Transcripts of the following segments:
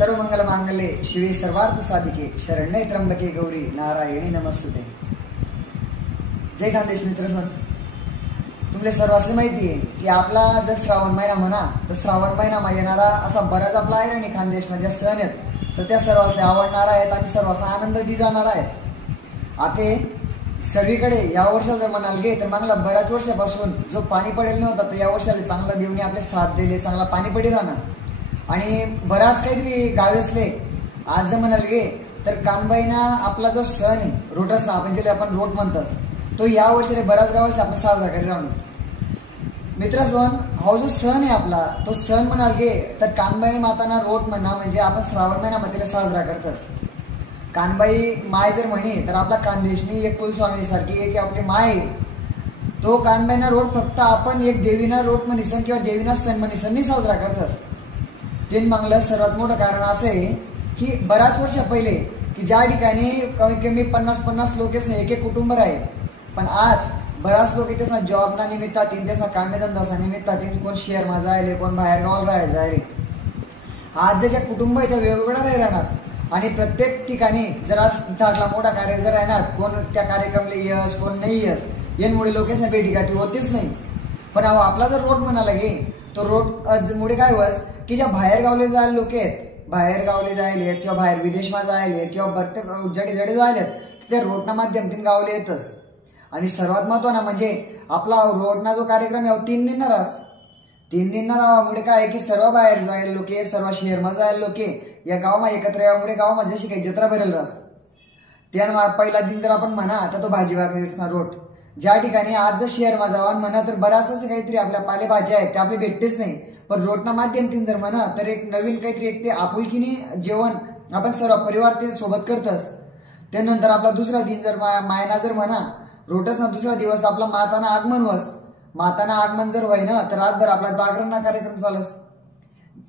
सर्व मंगल मांगल्ये शिवे सर्वार्थ साधिके शरण्ये त्र्यंबके गौरी नारायणी नमस्तुते। जय खानदेश मित्रसोन, तुमले सर्वांना माहिती आहे की आपला जर श्रावण महिना म्हणा तर श्रावण महिना येणारा असा बराच आपला आहे आणि खानदेशमध्ये सण आहेत तर त्या सर्वांना आवडणारा आहेत आणि सर्वांना आनंद दी जाणार आहे। आता सर्वीकडे या वर्षा जर म्हणाल गे तर मागला बऱ्याच वर्षापासून जो पाणी पडेल नव्हता तर या वर्षाला चांगला देवने आपले साथ दिले, चांगला पाणी पडी राहणार आणि बराच काहीतरी गावे असले। आज जर म्हणाल गे तर कानबाईना आपला जो सण आहे रोटस ना आपण जे आपण रोट म्हणतात तो या वर्षी बऱ्याच गावात आपण साजरा करीत आहोत। मित्रसोन, हा जो सण आहे आपला तो सण म्हणाल गे तर कानबाई माताना रोट म्हणा म्हणजे आपण श्रावण महिन्यामध्ये साजरा करतात। कानबाई माय जर म्हणे तर आपला खानदेशनी एक कुलस्वामी सारखी एक आपली माय तो कानबाईना रोट फक्त आपण एक देवीना रोट म्हणीसन किंवा देवीना सण म्हणीसन साजरा करतात। तीन मागलं सर्वात मोठं कारण असं आहे की बऱ्याच वर्ष पहिले की ज्या ठिकाणी कमीत कमी 50-50 लोकच नाही एक एक कुटुंब राहील, पण आज बऱ्याच लोक इथे जॉबना निमित्तातीन त्याचा कामधंदा निमित्तातीन कोण शहर मा जायले, कोण बाहेर गावाला राहायला जायले। आज जे कुटुंब आहे ते वेगवेगळ्या राहणार आणि प्रत्येक ठिकाणी जर आज धाकला मोठा कार्य जर राहणार कोण त्या कार्यक्रमला यश कोण नाही यश यामुळे लोकांना भेटीगाठी होतीच नाही। पण आपला जर रोट म्हणाला गे तो रोट मुळे काय होस की ज्या बाहेर गावले जायला लोक आहेत, बाहेर गावले जायले किंवा बाहेर विदेशमा जायले किंवा बरते जडे जडे जायले त्या रोटना माध्यमातून गावले येतच। आणि सर्वात महत्त्वानं म्हणजे आपला रोटना जो कार्यक्रम आहे 3 दिन राहस। 3 दिन राहामुळे काय की सर्व बाहेर जायला लोक सर्व शहरमा जायला लोक या गावामा एकत्र यामुळे गावामा जशी काही जत्रा भरेल राहस। त्या पहिला दिन जर आपण म्हणा तर तो भाजी भाकरीचा रोट ज्या ठिकाणी आज जर शहरमा जावा म्हणा तर बराच असं काहीतरी आपल्या पालेभाज्या आहेत ते आपले भेटतेच नाही, पण रोटना माध्यमातून जर म्हणा तर एक नवीन काहीतरी एक ते आपुलकीने जेवण आपण सर्व परिवार ते सोबत करतच। त्यानंतर आपला दुसरा दिन जर मायना जर म्हणा रोटच ना दुसरा दिवस आपला माताना आगमन वस। माताना आगमन जर व्हाय ना तर रातभर आपला जागरण कार्यक्रम चालस।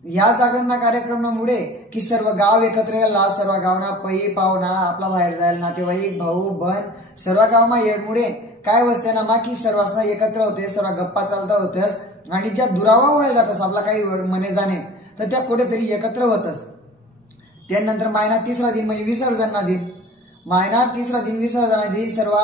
या जागरण कार्यक्रमामुळे की सर्व गाव एकत्र यायला, सर्व गावना पै पाहुणा आपला बाहेर जायला नातेवाईक भाऊ बहन सर्व गावमा येडमुळे काय वसते ना मा की सर्वांना एकत्र होते, सर्व गप्पा चालता होतस आणि ज्या दुरावा व्हायला जातस आपला काही मने जाणे तर त्या कुठेतरी एकत्र होतस। त्यानंतर मायना तिसरा दिन म्हणजे विसर्जन दिन। मायना तिसरा दिन विसर्जन दिन सर्व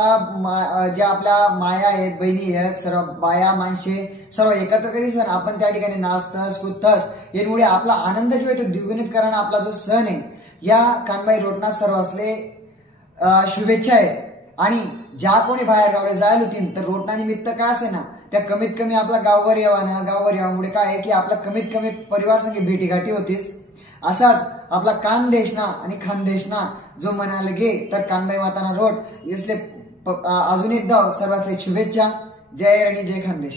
ज्या आपल्या माया आहेत बहिणी आहेत सर्व बाया माणसे सर्व एकत्र करीस आपण त्या ठिकाणी नाचतस कुदतस यामुळे आपला आनंद जो आहे तो द्विगुणित करण आपला जो सण आहे या कानबाई रोटना सर्वांसले शुभेच्छा आहे। आणि ज्या कोणी बाहेर गावले जायला होतील तर रोटना निमित्त काय असे ना त्या कमीत कमी आपला गाववर यावामुळे काय आहे की आपला कमीत कमी परिवार संगे भेटीगाठी होतीस। असाच आपला कानदेशना आणि खानदेशना जो म्हणाले गे तर कानबाई माताना रोट इसले अजून एकदा सर्वात शुभेच्छा। जय राणी जय खानदेश।